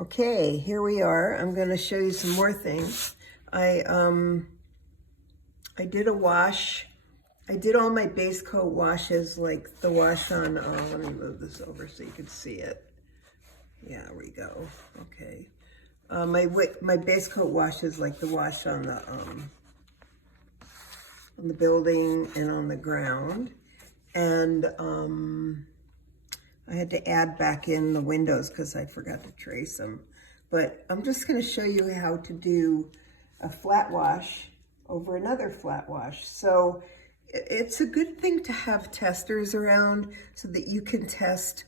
Okay, here we are. I'm going to show you some more things. I did a wash. I did all my base coat washes, like the wash on, let me move this over so you can see it. Yeah, there we go. Okay. My base coat washes, like the wash on the building and on the ground. And I had to add back in the windows because I forgot to trace them. But I'm just going to show you how to do a flat wash over another flat wash. So it's a good thing to have testers around so that you can test,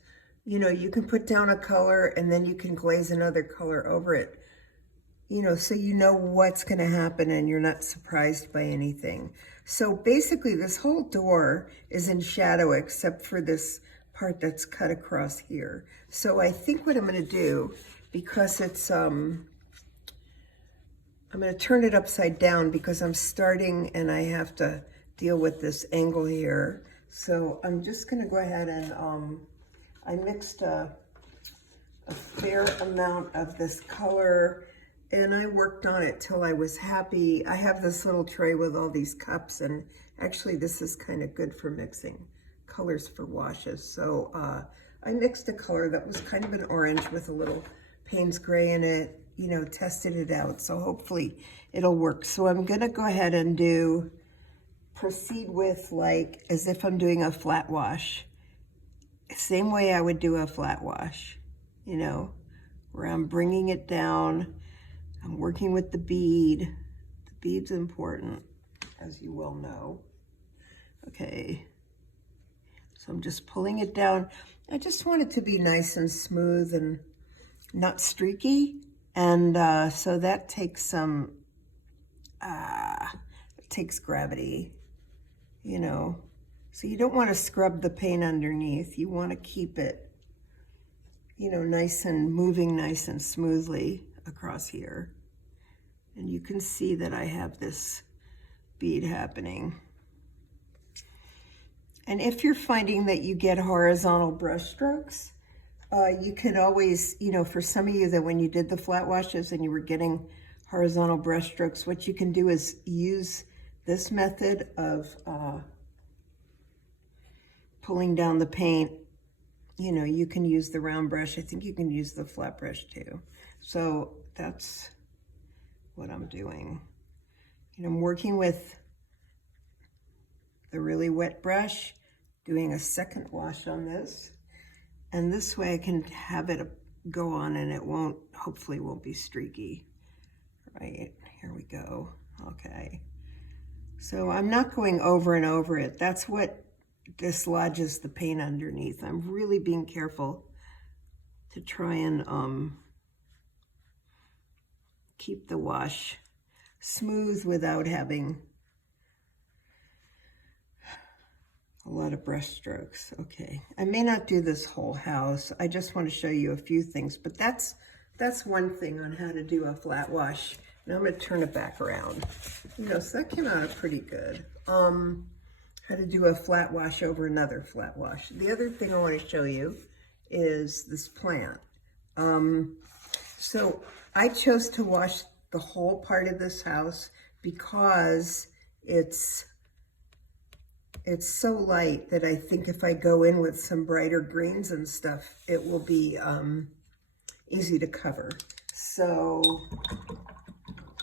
you can put down a color and then you can glaze another color over it. So you know what's going to happen and you're not surprised by anything. So basically this whole door is in shadow except for this part that's cut across here. So I think what I'm going to do, because it's, I'm going to turn it upside down because I'm starting and I have to deal with this angle here. So I'm just going to go ahead and I mixed a fair amount of this color and I worked on it till I was happy. I have this little tray with all these cups, and actually this is kind of good for mixing colors for washes. So I mixed a color that was kind of an orange with a little Payne's gray in it, tested it out. So hopefully it'll work. So I'm gonna go ahead and proceed with like, as if I'm doing a flat wash. Same way I would do a flat wash, where I'm bringing it down. I'm working with the bead. The bead's important, as you well know. Okay, so I'm just pulling it down. I just want it to be nice and smooth and not streaky. And so that takes some, it takes gravity, So you don't want to scrub the paint underneath. You want to keep it, nice and moving nice and smoothly across here. And you can see that I have this bead happening. And if you're finding that you get horizontal brush strokes, you can always, for some of you that when you did the flat washes and you were getting horizontal brush strokes, what you can do is use this method of pulling down the paint. You can use the round brush. I think you can use the flat brush too. So that's what I'm doing. I'm working with the really wet brush, doing a second wash on this. And this way I can have it go on and it hopefully won't be streaky. Right, here we go. Okay. So I'm not going over and over it. That's what dislodges the paint underneath. I'm really being careful to try and keep the wash smooth without having a lot of brush strokes. Okay, I may not do this whole house. I just want to show you a few things, but that's one thing on how to do a flat wash. Now I'm going to turn it back around. So that came out pretty good. How to do a flat wash over another flat wash. The other thing I want to show you is this plant. So I chose to wash the whole part of this house because it's so light that I think if I go in with some brighter greens and stuff, it will be easy to cover. So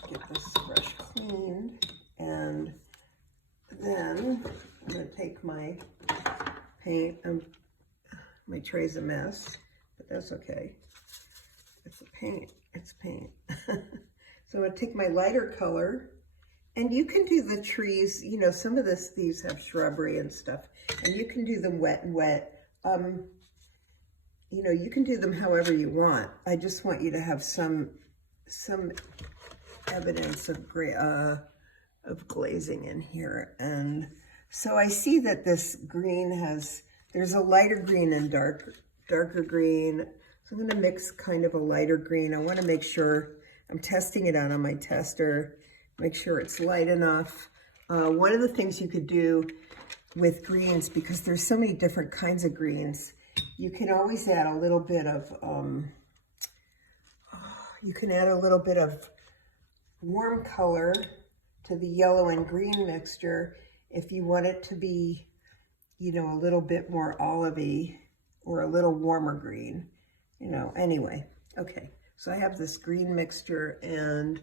get this brush cleaned, and then I'm going to take my paint. My tray's a mess, but that's okay. It's paint. It's paint. So I'm going to take my lighter color, and you can do the trees. Some of these have shrubbery and stuff, and you can do them wet and wet. You can do them however you want. I just want you to have some evidence of glazing in here. And so I see that this green there's a lighter green and darker green. So I'm going to mix kind of a lighter green. I want to make sure I'm testing it out on my tester, make sure it's light enough. One of the things you could do with greens, because there's so many different kinds of greens, you can always add a little bit of You can add a little bit of warm color to the yellow and green mixture if you want it to be, you know, a little bit more olivey or a little warmer green, you know, anyway. Okay, so I have this green mixture and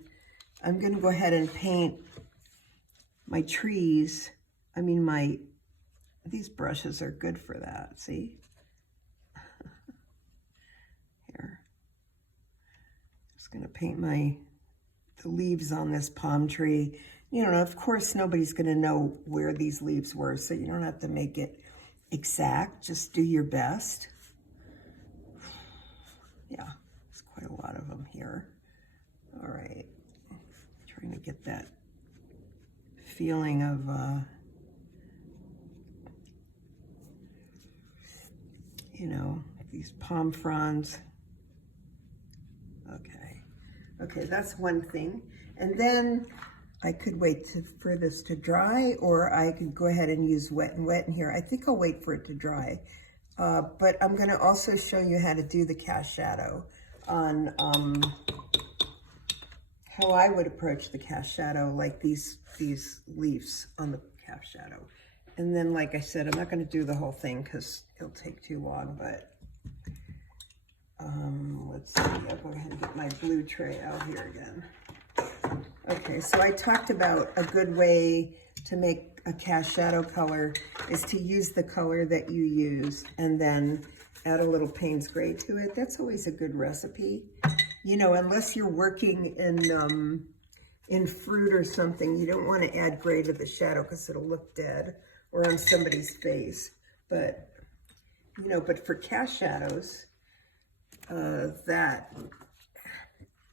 I'm gonna go ahead and paint my trees. I mean, these brushes are good for that, see? Here. Just gonna paint the leaves on this palm tree. You know, of course, nobody's gonna know where these leaves were, so you don't have to make it exact. Just do your best. Yeah, there's quite a lot of them here. All right, trying to get that feeling of, you know, these palm fronds. Okay, that's one thing. And then I could wait for this to dry, or I could go ahead and use wet and wet in here. I think I'll wait for it to dry. But I'm gonna also show you how to do the cast shadow on how I would approach the cast shadow, like these leaves on the cast shadow. And then, like I said, I'm not gonna do the whole thing because it'll take too long, but let's see, I'll go ahead and get my blue tray out here again. Okay, so I talked about a good way to make a cast shadow color is to use the color that you use and then add a little Payne's Gray to it. That's always a good recipe. You know, unless you're working in fruit or something, you don't want to add gray to the shadow because it'll look dead or on somebody's face. But, you know, but for cast shadows,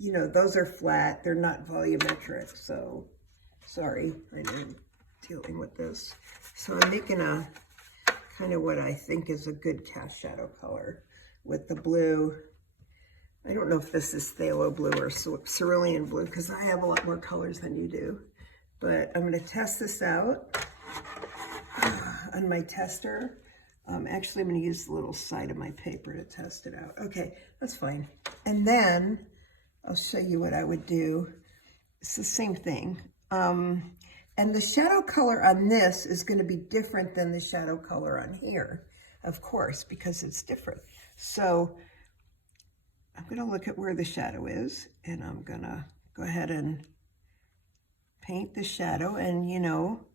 you know, those are flat, they're not volumetric, so sorry, I'm dealing with this. So I'm making a kind of what I think is a good cast shadow color with the blue. I don't know if this is phthalo blue or cerulean blue because I have a lot more colors than you do, but I'm going to test this out on my tester. Actually, I'm going to use the little side of my paper to test it out. Okay, that's fine. And then I'll show you what I would do. It's the same thing. And the shadow color on this is going to be different than the shadow color on here, of course, because it's different. So I'm going to look at where the shadow is, and I'm going to go ahead and paint the shadow. And, you know,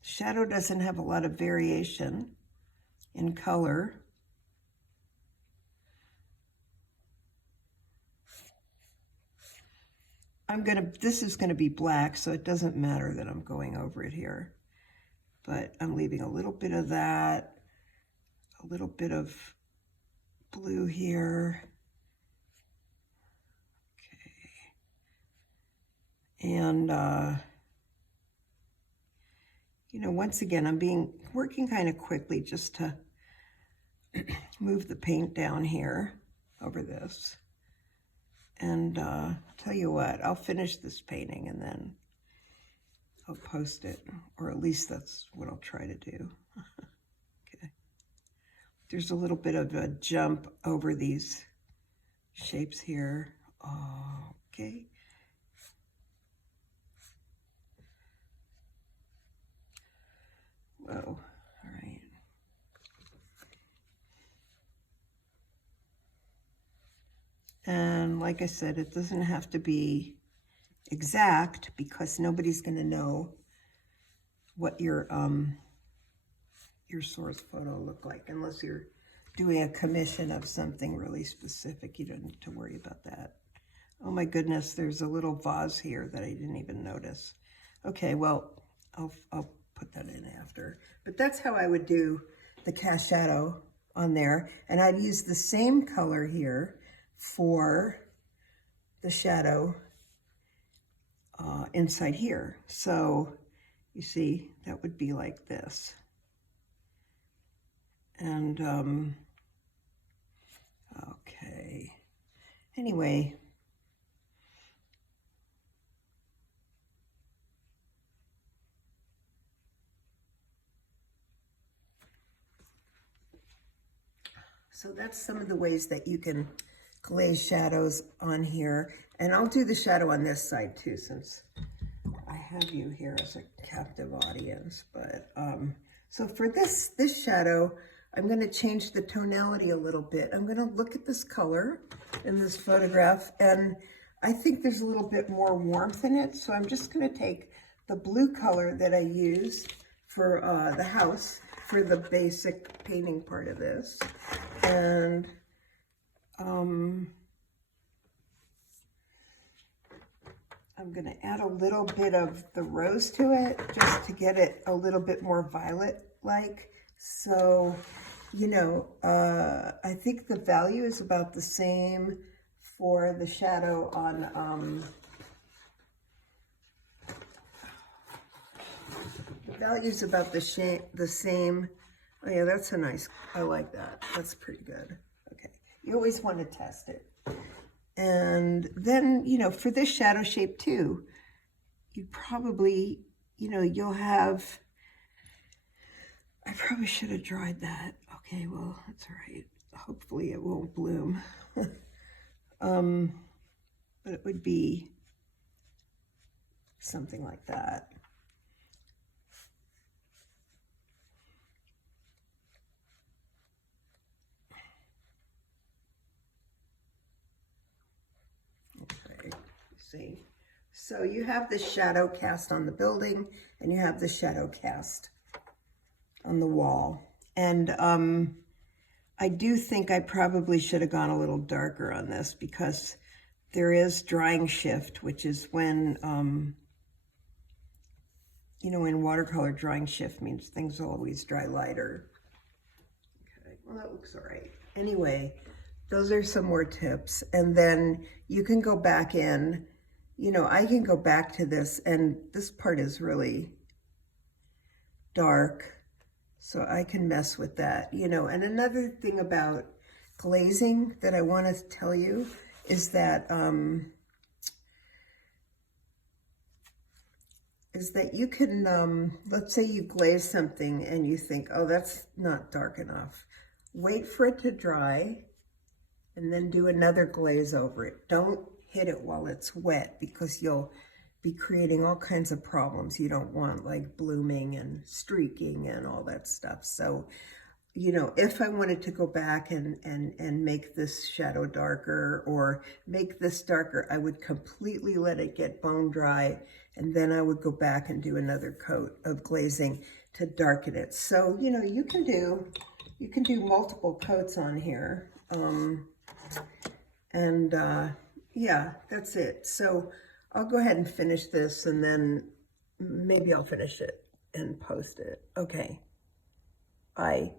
shadow doesn't have a lot of variation in color. This is gonna be black, so it doesn't matter that I'm going over it here. But I'm leaving a little bit of that, a little bit of blue here. Okay. And, you know, once again, I'm working kind of quickly just to move the paint down here over this. And tell you what, I'll finish this painting and then I'll post it, or at least that's what I'll try to do. Okay. There's a little bit of a jump over these shapes here. Okay. Whoa, all right. And like I said, it doesn't have to be exact because nobody's going to know what your source photo looked like unless you're doing a commission of something really specific. You don't need to worry about that. Oh my goodness, there's a little vase here that I didn't even notice. Okay, well, I'll put that in after. But that's how I would do the cast shadow on there. And I'd use the same color here for the shadow inside here. So you see, that would be like this. And okay, anyway, so that's some of the ways that you can glaze shadows on here. And I'll do the shadow on this side too, since I have you here as a captive audience. But so for this shadow, I'm going to change the tonality a little bit. I'm going to look at this color in this photograph, and I think there's a little bit more warmth in it. So I'm just going to take the blue color that I used for the house, for the basic painting part of this, and I'm going to add a little bit of the rose to it, just to get it a little bit more violet-like. So, you know, I think the value is about the same for the shadow on, the value's about the same. Oh yeah, that's a nice, I like that. That's pretty good. Okay, you always want to test it. And then, you know, for this shadow shape too, you probably, you know, you'll have, I probably should have dried that. Okay, well, that's all right. Hopefully it won't bloom. But it would be something like that. Okay, see. So you have the shadow cast on the building, and you have the shadow cast on the wall. And I do think I probably should have gone a little darker on this, because there is drying shift, which is when, you know, in watercolor, drying shift means things always dry lighter. Okay, well, that looks all right. Anyway, those are some more tips. And then you can go back in, you know, I can go back to this, and this part is really dark, so I can mess with that, you know. And another thing about glazing that I want to tell you is that you can, let's say you glaze something and you think, oh, that's not dark enough. Wait for it to dry and then do another glaze over it. Don't hit it while it's wet, because you'll be creating all kinds of problems you don't want, like blooming and streaking and all that stuff. So, you know, if I wanted to go back and make this shadow darker or make this darker, I would completely let it get bone dry, and then I would go back and do another coat of glazing to darken it. So, you know, you can do multiple coats on here. Yeah, that's it. So I'll go ahead and finish this, and then maybe I'll finish it and post it. Okay. Bye.